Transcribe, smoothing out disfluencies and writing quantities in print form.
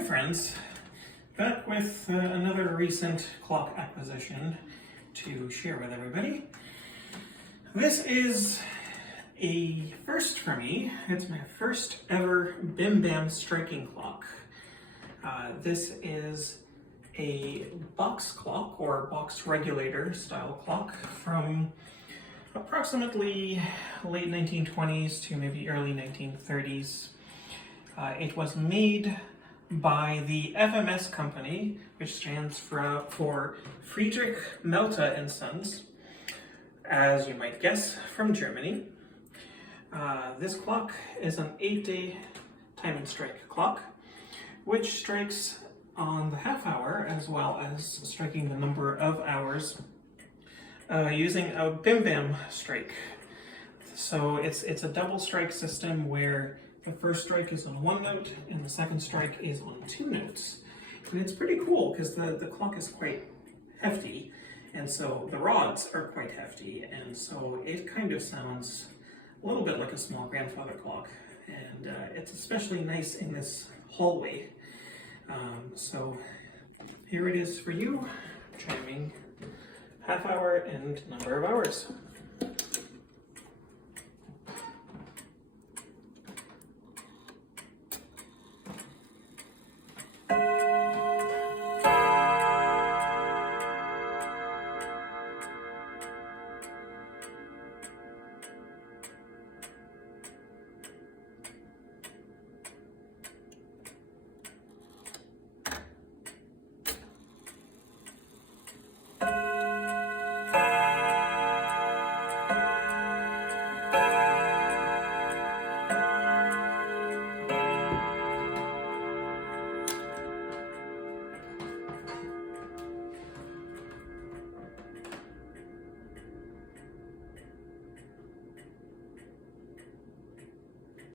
Hi friends, back with another recent clock acquisition to share with everybody. This is a first for me. It's my first ever Bim-Bam striking clock. This is a box clock or box regulator style clock from approximately late 1920s to maybe early 1930s. It was made by the F.M.S company, which stands for Friedrich Mauthe and Sons, as you might guess, from Germany. This clock is an 8-day time and strike clock, which strikes on the half hour as well as striking the number of hours using a Bim-Bam strike. So it's a double strike system where the first strike is on one note and the second strike is on two notes. And it's pretty cool because the clock is quite hefty, and so the rods are quite hefty, and so it kind of sounds a little bit like a small grandfather clock. And it's especially nice in this hallway. So here it is for you, chiming half hour and number of hours.